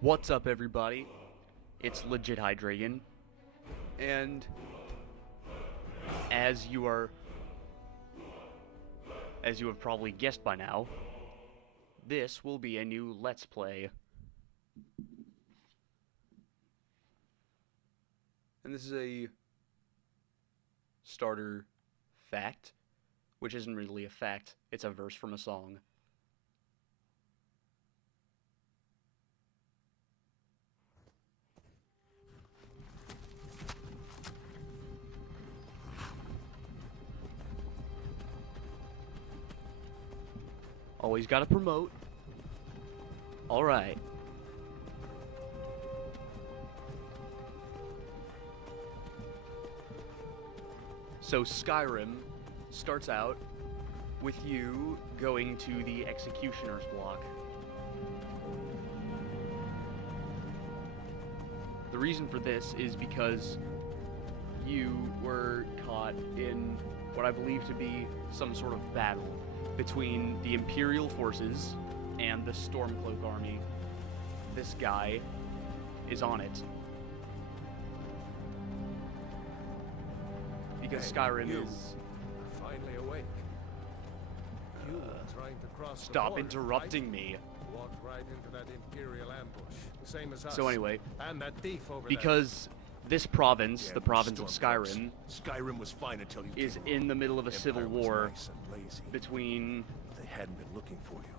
What's up, everybody? It's Legit Hydreigon, and as you have probably guessed by now, this will be a new Let's Play. And this is a starter fact, which isn't really a fact, it's a verse from a song. Always gotta promote. Alright. So Skyrim starts out with you going to the Executioner's block. The reason for this is because you were caught in what I believe to be some sort of battle between the Imperial forces and the Stormcloak army. This guy is on it. Because Skyrim is... finally awake. You were trying to cross Stop the border, interrupting right? me. Walked right into that Imperial ambush. Same as us. So anyway, and that thief over because this province, the province of Skyrim, Skyrim was fine until you is came in the middle of a along. civil Empire was war nice and lazy. between They hadn't been looking for you.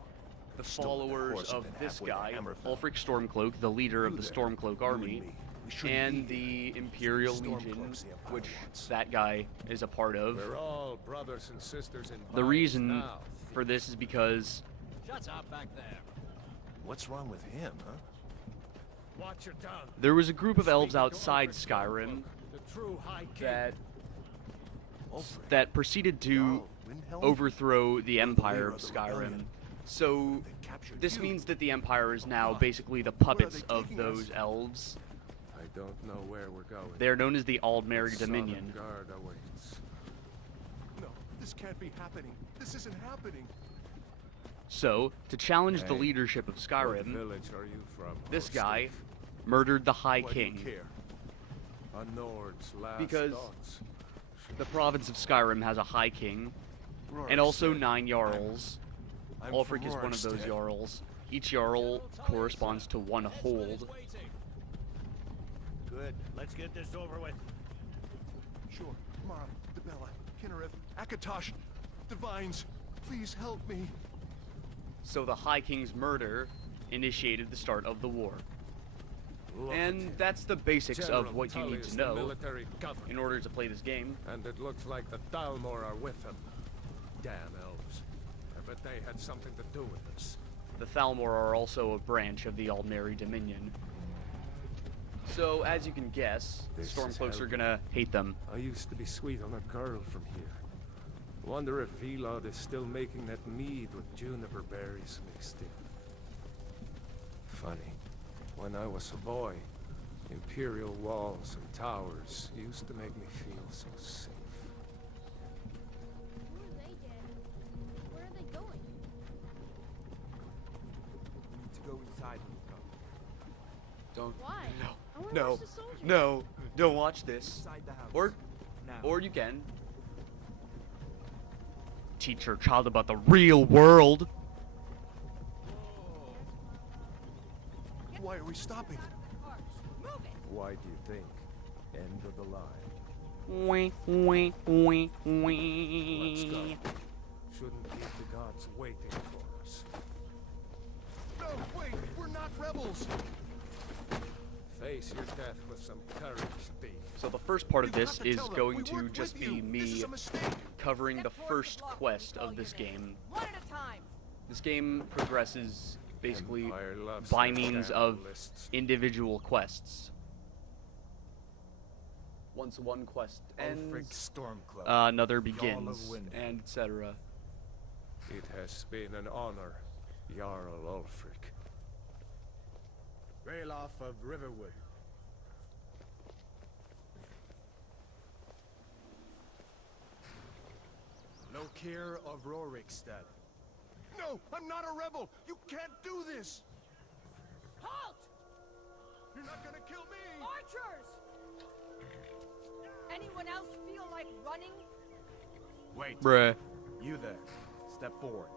the Stolen their followers horse of and been this halfway to guy, Hammerfell. Ulfric Stormcloak, the leader of You the there, Stormcloak you army, and me. We shouldn't and be here. the Imperial Stormcloak's Legion, the Empire which wants. that guy is a part of. We're all brothers and sisters in The bonds reason now. for this is because Shut up back there. What's wrong with him, huh? Watch your tongue. there was a group of elves Speaking to outside Ulfric Skyrim Stormcloak, the true High King. that proceeded to Jarl Windhelm? overthrow the Empire leader of of the Skyrim. rebellion. So They captured this you. means that the Empire is now God. basically the Where are puppets they of taking those us? elves. I don't know where we're going. They are known as the Aldmeri Dominion. Guard awaits. No, this can't be happening. This isn't happening. So, to challenge the Hey, leadership of What Skyrim, village are you from? this horse guy thief? murdered the High Why do you King. care? A Nord's last Because thoughts. the province of Skyrim has a High King, and Rorikstead. also 9 Jarls. I'm Ulfric from is one of those Rorikstead. Jarls. Each Jarl corresponds to one hold. Good. Let's get this over with. Sure. Mara, Debella, Kinnereth, Akatosh, Divines, please help me. So the High King's murder initiated the start of the war. Look at And him. that's the basics General of what you Tully need is to the know military governor, in order to play this game. and it looks like the Dalmor are with him. Damn elves. I bet they had something to do with this. The Thalmor are also a branch of the Aldmeri Dominion. So, as you can guess, the This is Stormcloaks are hell. gonna hate them. I used to be sweet on a girl from here. Wonder if Velod is still making that mead with juniper berries mixed in. Funny. When I was a boy, Imperial walls and towers used to make me feel so safe. Who are they, Dad? Where are they going? To go inside. Don't. Why? I wanna No. watch the soldiers. No. Don't watch this. Inside the house. Or, now. or you can. Teach your child about the real world. Why are we stopping? Move it. Why do you think? End of the line. Wee, wee, wee, Let's wee. go. Shouldn't keep the gods waiting for us. No, wait, we're not rebels. Face your death with some courage, thief. So the first part of You this have to is tell them going we to weren't just with be you. This me is a mistake. covering the Step toward first block when quest we call of this your name. game. One at a time. This game progresses basically Empire loves by their means damn of lists. individual quests. Once one quest Ulfric ends, Stormcloak. another Jarl of begins, Windhelm. and etc. It has been an honor, Jarl Ulfric. Ralof of Riverwood. Lokir of Rorikstead. No, I'm not a rebel. You can't do this. Halt! You're not gonna kill me! Archers! Anyone else feel like running? Wait, Bruh. you there. Step forward.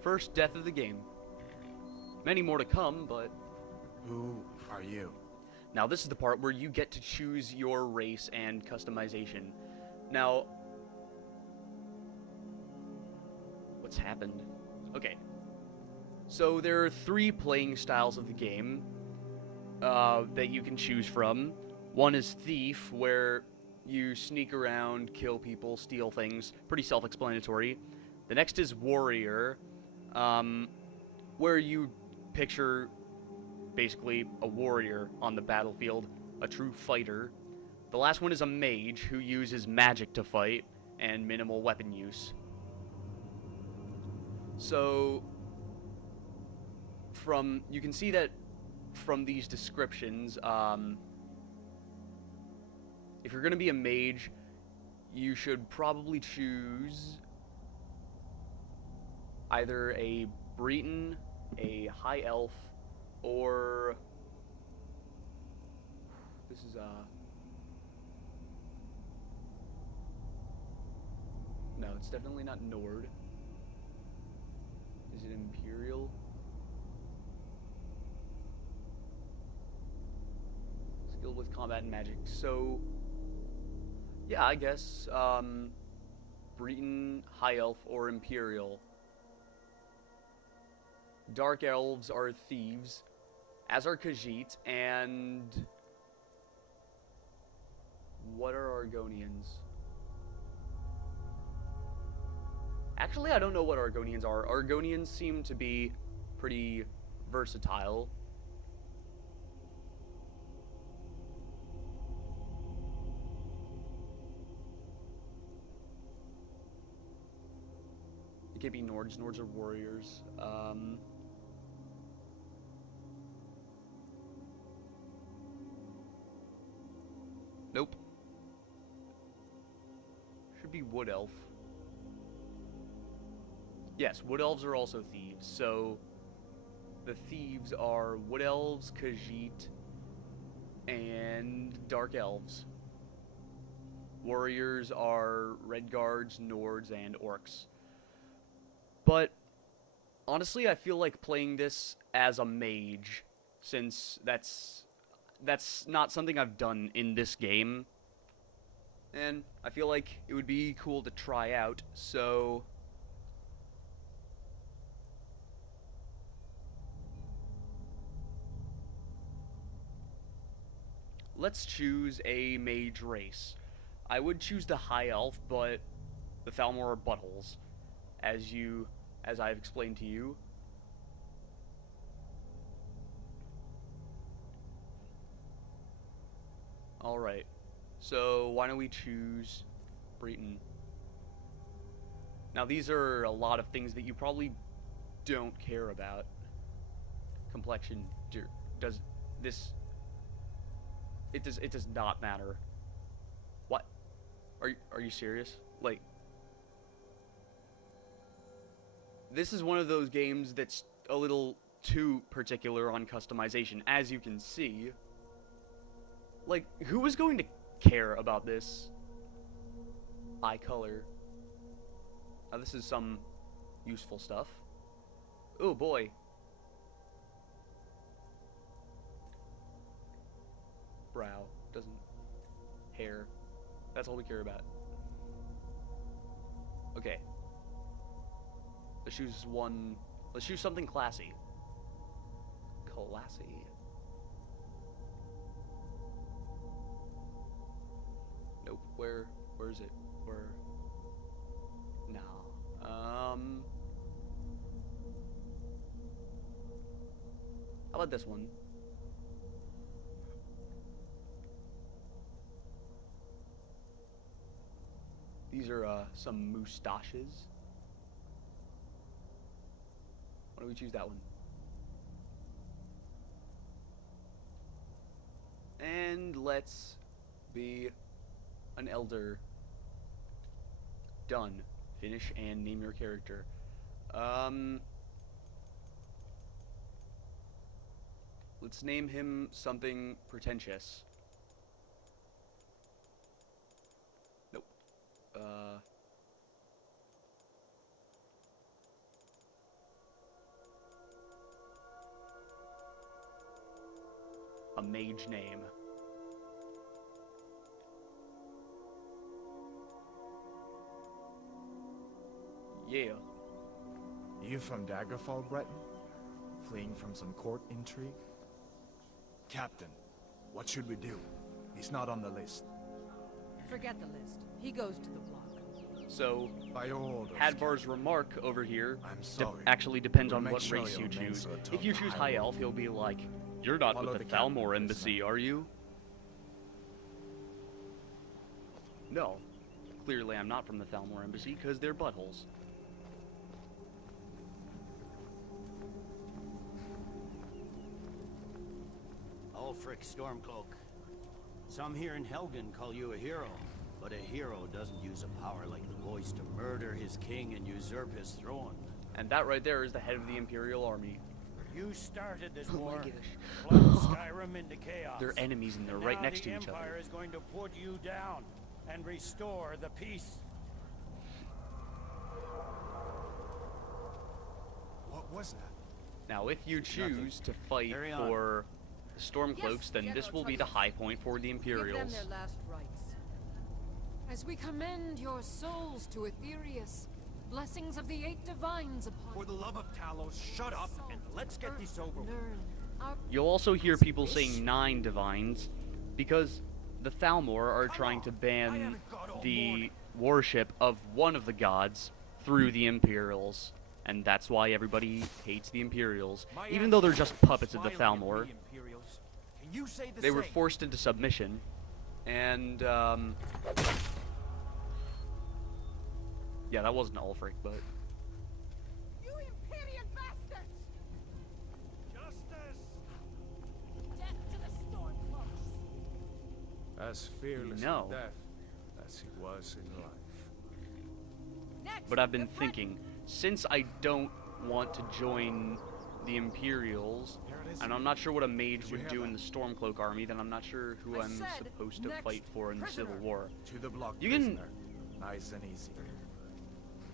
First death of the game. Many more to come, but... Who are you? Now this is the part where you get to choose your race and customization. Now... What's happened? Okay. So there are 3 playing styles of the game that you can choose from. One is Thief, where you sneak around, kill people, steal things. Pretty self-explanatory. The next is Warrior, where you picture basically a warrior on the battlefield, a true fighter. The last one is a Mage, who uses magic to fight and minimal weapon use. So, you can see that from these descriptions, if you're going to be a Mage, you should probably choose either a Breton, a High Elf, or... This is, No, it's definitely not Nord. Is it Imperial? Skilled with combat and magic. So, yeah, I guess, Breton, High Elf, or Imperial. Dark Elves are thieves, as are Khajiit, and... What are Argonians? Actually, I don't know what Argonians are. Argonians seem to be pretty versatile. It can't be Nords. Nords are warriors. Nope. Should be Wood Elf. Yes, Wood Elves are also thieves. So, the thieves are Wood Elves, Khajiit, and Dark Elves. Warriors are Red Guards, Nords, and Orcs. But, honestly, I feel like playing this as a Mage, since that's not something I've done in this game. And I feel like it would be cool to try out, so... Let's choose a Mage race. I would choose the High Elf, but the Thalmor are buttholes, as I've explained to you. Alright, so why don't we choose Breton? Now these are a lot of things that you probably don't care about. Complexion, does this... It does not matter. What? Are you serious? Like, this is one of those games that's a little too particular on customization, as you can see. Like, who is going to care about this? Eye color. Now this is some useful stuff. Oh boy. Brow. Doesn't... Hair. That's all we care about. Okay. Let's choose one... Let's choose something classy. Classy. Nope. Where is it? Where... Nah. How about this one? These are some moustaches. Why don't we choose that one? And let's be an elder. Done. Finish and name your character. Let's name him something pretentious. Nope. A mage name. Yeah. You from Daggerfall, Breton? Fleeing from some court intrigue? Captain, what should we do? He's not on the list. Forget the list. He goes to the block. So, By your orders, Hadvar's remark over here I'm sorry. actually depends We'll on make what sure race you your men choose. are told If you the choose high High road. Elf, he'll be like, "You're not Follow with the the captain, Thalmor prisoner. Embassy, are you?" No. Clearly I'm not from the Thalmor Embassy, because they're buttholes. Ulfric Stormcloak. Some here in Helgen call you a hero, but a hero doesn't use a power like the voice to murder his king and usurp his throne. And that right there is the head of the Imperial Army. You started this Oh my war, gosh. plunged Skyrim into chaos. They're enemies and they're And right now next to each The Empire other. is going to put you down and restore the peace. What was that? Now, if you choose to fight Carry on. for the Stormcloaks, Yes, then this General will be the Tullius. high point for the Give them Imperials. their last rites. As we commend your souls to Aetherius, blessings of the eight divines upon For the love of Talos, shut up and let's get this over with. learn our You'll also hear people saying 9 divines, because the Thalmor are trying to ban the worship of one of the gods through the Imperials. And that's why everybody hates the Imperials. My Even though they're ancestors just puppets of the smiling at Thalmor, me, Imperials. Can you say the they were same? forced into submission. And, yeah, that wasn't Ulfric, but... You Imperial bastards! Justice! Death to the Stormcloaks! As fearless No. in death as he was in life. Next, But I've been the Breton. thinking, since I don't want to join the Imperials, Here it is. and I'm not sure what a mage Did you would hear do that? in the Stormcloak army, then I'm not sure who I I'm said, supposed to next fight for in the Civil prisoner. War. To the block, You can- prisoner. Nice and easy.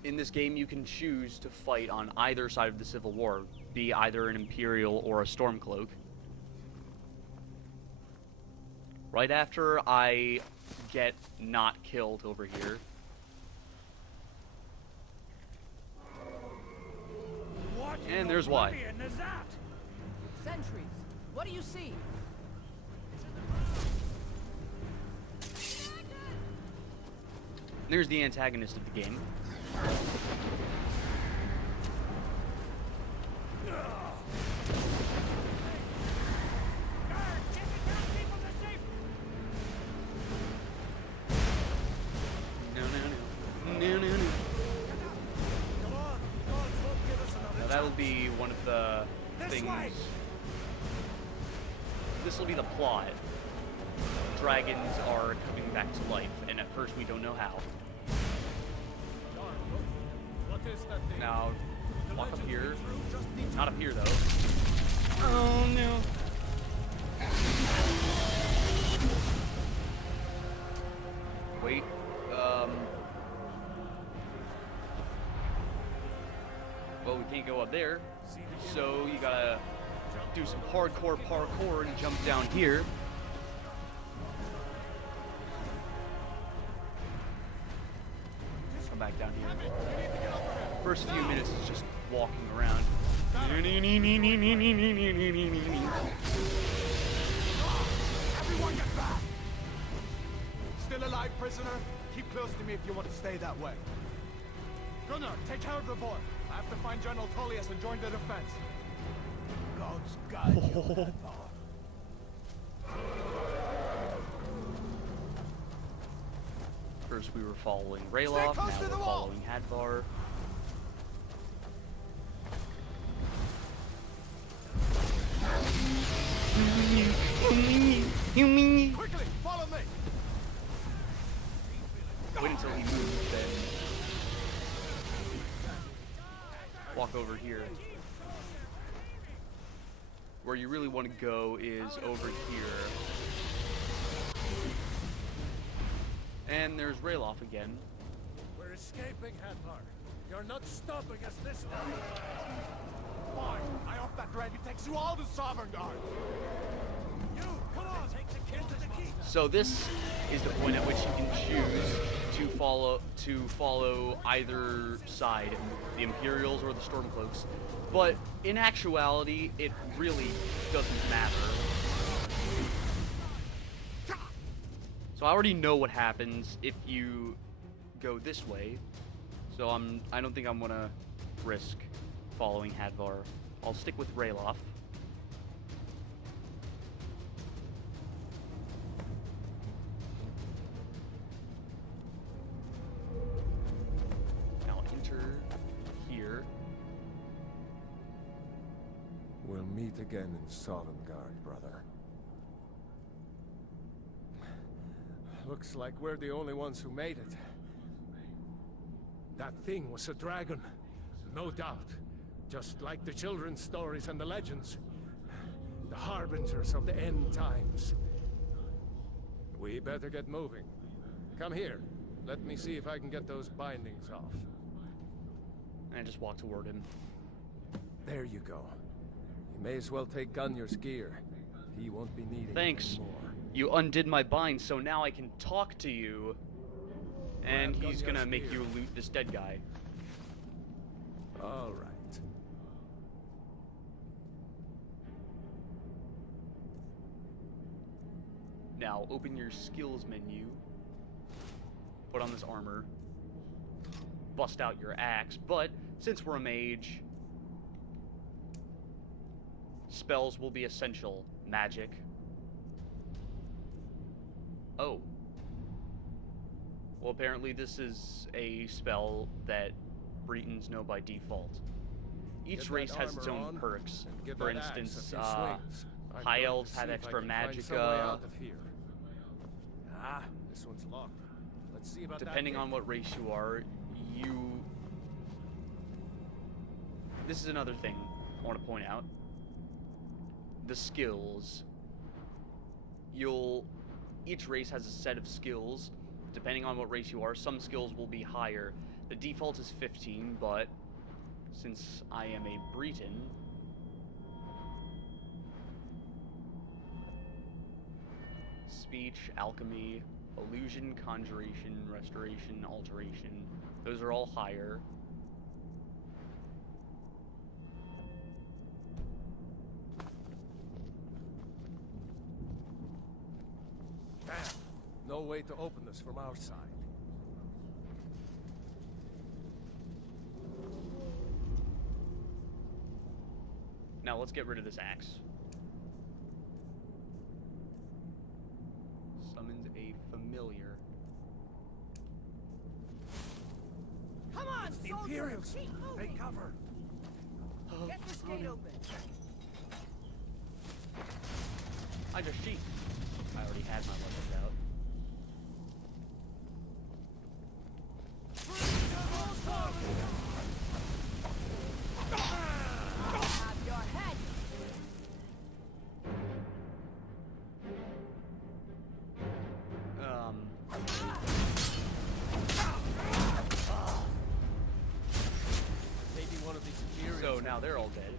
In this game, you can choose to fight on either side of the Civil War, be either an Imperial or a Stormcloak. Right after I get not killed over here, What And in there's why. oblivion is that? Sentries, what do you see? there's the antagonist of the game. Guards, get the young people to safety! No. Come on, gods won't give us another Now that'll be one of the This things. way. This will be the plot. Dragons are coming back to life, and at first we don't know how. What is that thing? Now, The walk up legends here. we threw just need to- Not up here though. Oh no. Wait. Well, we can't go up there, so you gotta do some hardcore parkour and jump down here. Come back down here. First few minutes is just walking around. Everyone get back! Still alive, prisoner? Keep close to me if you want to stay that way. Gunnar, take care of the boy. I have to find General Tullius and join the defense. God's guide you, Hadvar. First we were following Rayloff, close now to we're the wall. following Hadvar. Quickly, follow me! Wait until he moves, then walk over here. where you really want to go is over here. And there's Rayloff again. We're escaping, Hadvar. You're not stopping us this time. Why? I hope that ready takes you all to Sovereign Guard. You, come on, take the kid to the keep. So this is the point at which you can choose to follow either side, the Imperials or the Stormcloaks. But in actuality, it really doesn't matter. So I already know what happens if you go this way. So I don't think I'm gonna risk following Hadvar. I'll stick with Rayloff. Now enter here. We'll meet again in Sovngarde, brother. Looks like we're the only ones who made it. That thing was a dragon, no doubt. Just like the children's stories and the legends. The harbingers of the end times. We better get moving. Come here. Let me see if I can get those bindings off. And I just walk toward him. There you go. You may as well take Gunjar's gear. He won't be needing it Thanks. anymore. You undid my bind, so now I can talk to you. And Grab he's gonna Gunjar's make gear. you loot this dead guy. All right. Now, open your skills menu. Put on this armor. Bust out your axe, but since we're a mage, spells will be essential. Magic. Oh. Well, apparently this is a spell that Bretons know by default. Each Get race that has its armor own on, perks. and give For that axe a instance, few swings. I'm high going to elves see have if I extra can find some way magicka. out of here. Ah, this one's locked. Let's see about Depending that on what race you are, this is another thing I want to point out. The skills. Each race has a set of skills. Depending on what race you are, some skills will be higher. The default is 15, but since I am a Breton, speech, alchemy, illusion, conjuration, restoration, alteration, those are all higher. Damn. No way to open this from our side. Now let's get rid of this axe. Summons a familiar. Come on, The soldiers! Imperials! Keep moving. Take cover! Get this gate open. I just cheat. I already had my weapons out. Have your head. Maybe one of these Imperials. So now they're all dead.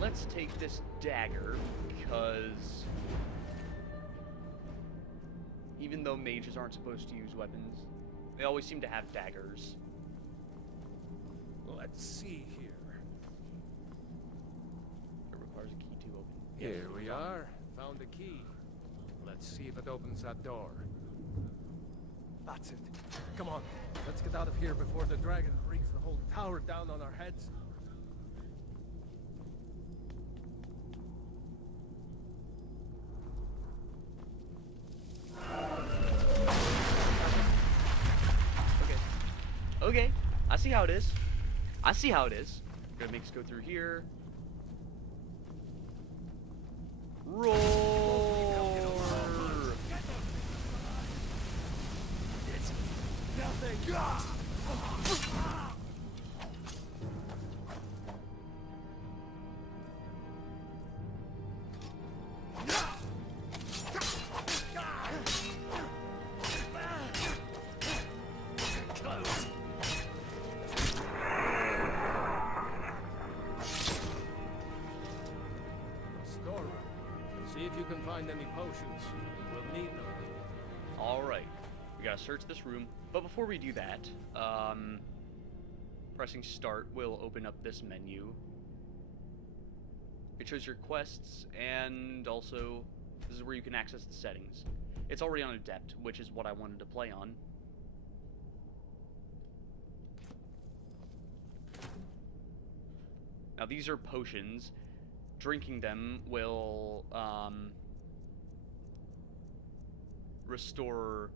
Let's take this dagger, because even though mages aren't supposed to use weapons, they always seem to have daggers. Let's see here. It requires a key to open. Here we are. Found the key. Let's see if it opens that door. That's it. Come on. Let's get out of here before the dragon brings the whole tower down on our heads. Okay, I see how it is. I see how it is. Gonna make us go through here. Roar! It's nothing. potions. We'll need them. Alright. We gotta search this room. But before we do that, pressing start will open up this menu. It shows your quests, and also, this is where you can access the settings. It's already on Adept, which is what I wanted to play on. Now these are potions. Drinking them will restore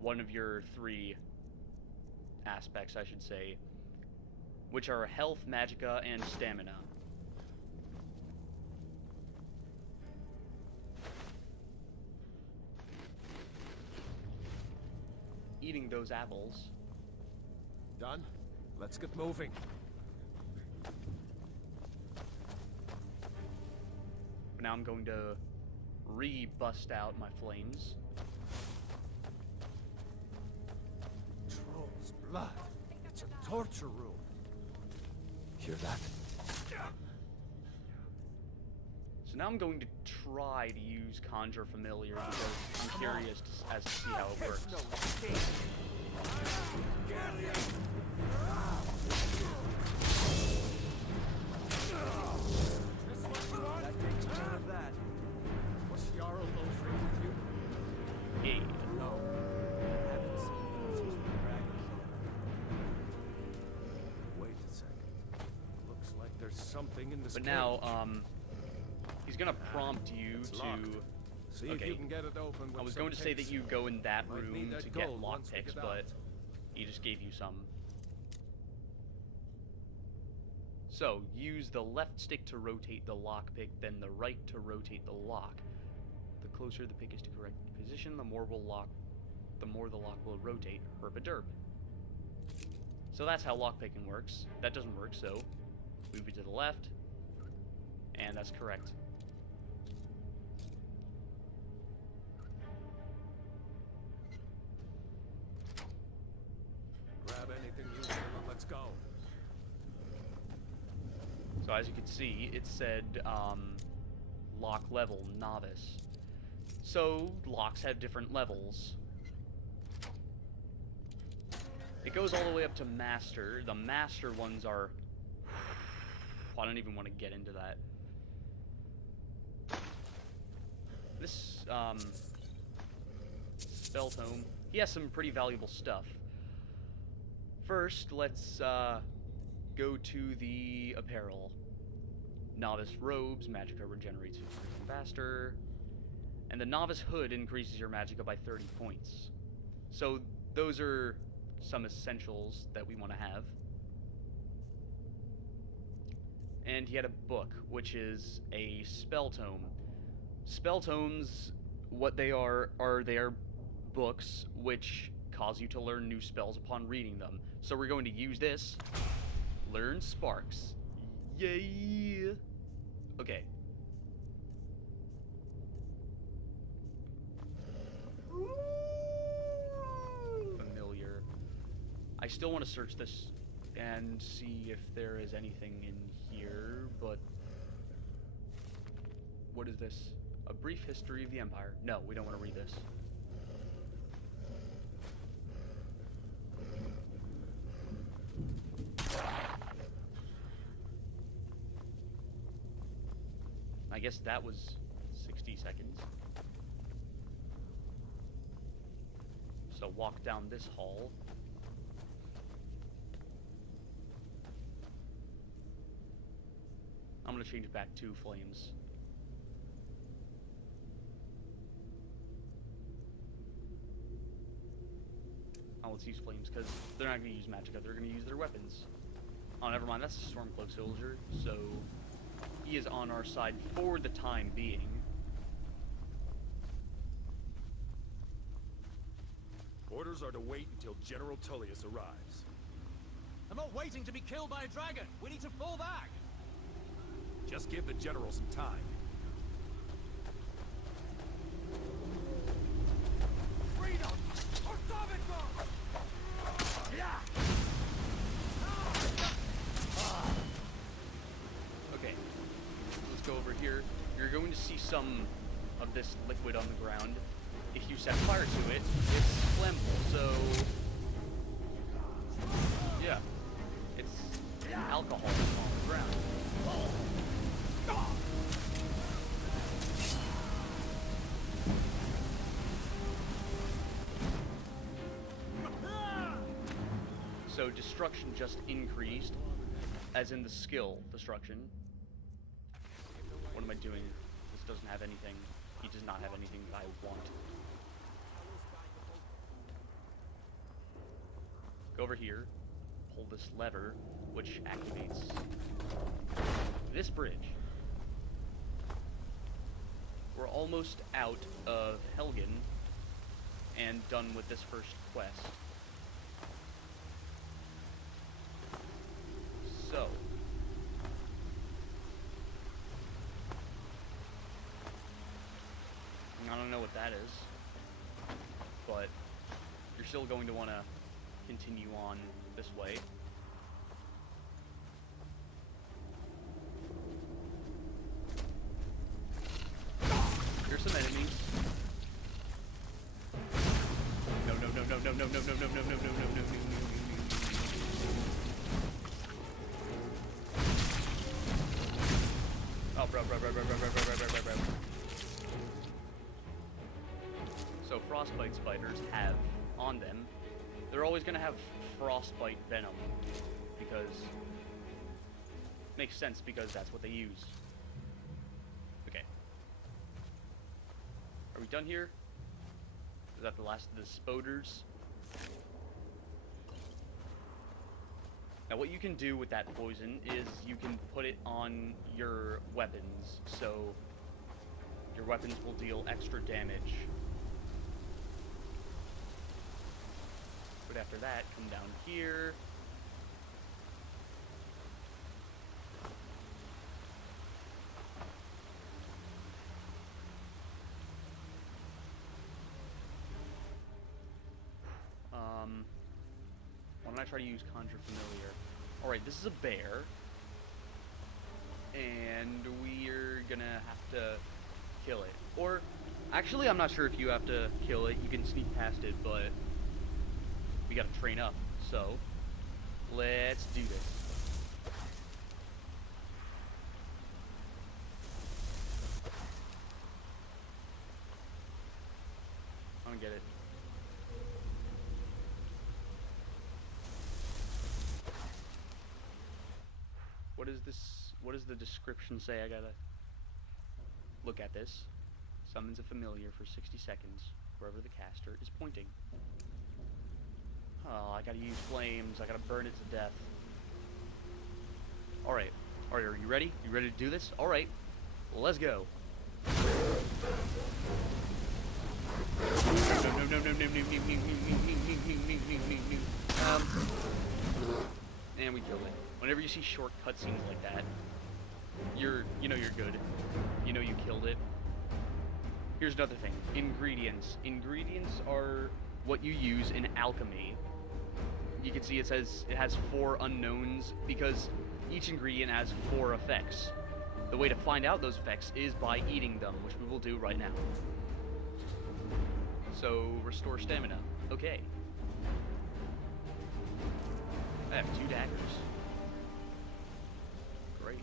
one of your three aspects, I should say, which are health, magicka, and stamina. Eating those apples. Done? Let's get moving. Now I'm going to re-bust out my flames. Troll's blood. It's a torture room. Hear that? So now I'm going to try to use Conjure Familiar because I'm curious as to see how it works. That takes care of that. Was Jarl Ulfric with you? Yeah. No. Haven't seen him since the dragon killed him. Wait a second. Looks like there's something in this But cage. now, he's gonna prompt you It's to... locked. See if Okay. you can get it open with I was some going to say that picks. you go in that Might room need that to get gold once we lockpicks, get but out. he just gave you some. So, use the left stick to rotate the lockpick, then the right to rotate the lock. The closer the pick is to correct position, the more the lock will rotate. Herp-a-derp. So that's how lockpicking works. That doesn't work, so move it to the left, and that's correct. Grab anything useful and let's go. So as you can see, it said lock level novice. So locks have different levels. It goes all the way up to master. The master ones are... I don't even want to get into that. This spell tome, he has some pretty valuable stuff. First, let's go to the apparel. Novice robes, magicka regenerates faster, and the novice hood increases your magicka by 30 points. So those are some essentials that we want to have. And he had a book, which is a spell tome. Spell tomes, what they are books which cause you to learn new spells upon reading them. So we're going to use this. Learn Sparks. Yay! Okay. Familiar. I still want to search this and see if there is anything in here, but... What is this? A brief history of the Empire. No, we don't want to read this. I guess that was 60 seconds. So walk down this hall. I'm gonna change back to flames. Oh, let's use flames, because they're not gonna use magicka, they're gonna use their weapons. Oh, never mind, that's a Stormcloak soldier, so he is on our side for the time being. Orders are to wait until General Tullius arrives. I'm not waiting to be killed by a dragon. We need to fall back. Just give the General some time. Freedom! Or Soviet! Yeah! Okay, let's go over here. You're going to see some of this liquid on the ground. If you set fire to it, it's flammable. So, yeah, it's alcohol on the ground. So destruction just increased, as in the skill destruction. What am I doing? This doesn't have anything. He does not have anything that I want. Go over here, pull this lever, which activates this bridge. We're almost out of Helgen and done with this first quest. So, I don't know what that is, but you're still going to want to continue on this way. Here's some enemies. No, no, no, no, no, no, no, no, no, no, no, no, no, no, no. Oh, bro. So frostbite spiders have on them, they're always going to have frostbite venom, because makes sense, because that's what they use. Okay. Are we done here? Is that the last of the spoders? Now what you can do with that poison is you can put it on your weapons, so your weapons will deal extra damage. But after that, come down here. Why don't I try to use Conjure Familiar? Alright, this is a bear. And we're gonna have to kill it. Or, actually, I'm not sure if you have to kill it. You can sneak past it, but we gotta train up. So, let's do this. I don't get it. What is this? What does the description say? I gotta look at this. Summons a familiar for 60 seconds, wherever the caster is pointing. Oh, I gotta use flames. I gotta burn it to death. Alright. Alright, are you ready? You ready to do this? Alright. Let's go. And we killed it. Whenever you see short cutscenes like that, you know you're good. You know you killed it. Here's another thing. Ingredients. Ingredients are what you use in alchemy. You can see it says it has 4 unknowns because each ingredient has 4 effects. The way to find out those effects is by eating them, which we will do right now. So, restore stamina. Okay. I have 2 daggers. Great.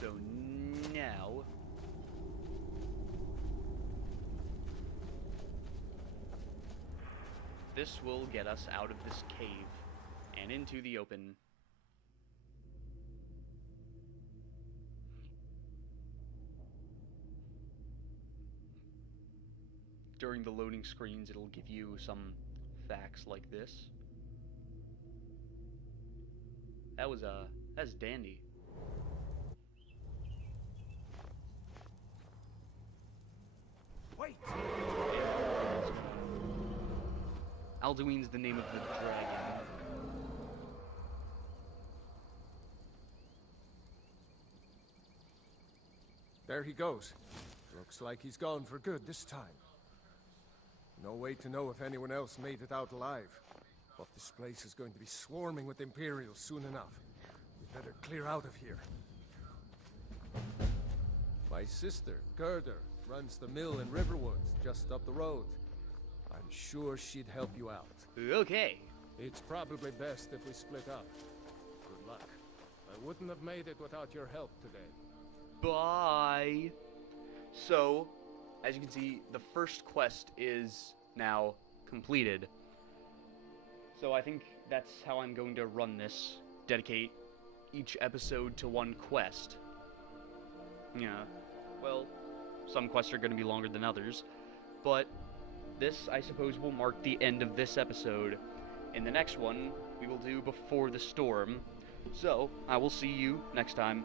So now this will get us out of this cave and into the open. During the loading screens, it'll give you some facts like this. That's dandy. Wait! Alduin's the name of the dragon. There he goes. Looks like he's gone for good this time. No way to know if anyone else made it out alive. But this place is going to be swarming with Imperials soon enough. We Better clear out of here. My sister, Gerda, runs the mill in Riverwood, just up the road. I'm sure she'd help you out. Okay. It's probably best if we split up. Good luck. I wouldn't have made it without your help today. Bye. So, as you can see, the first quest is now completed. So I think that's how I'm going to run this. Dedicate each episode to one quest. Yeah, well, some quests are going to be longer than others, but this, I suppose, will mark the end of this episode. In the next one, we will do Before the Storm. So, I will see you next time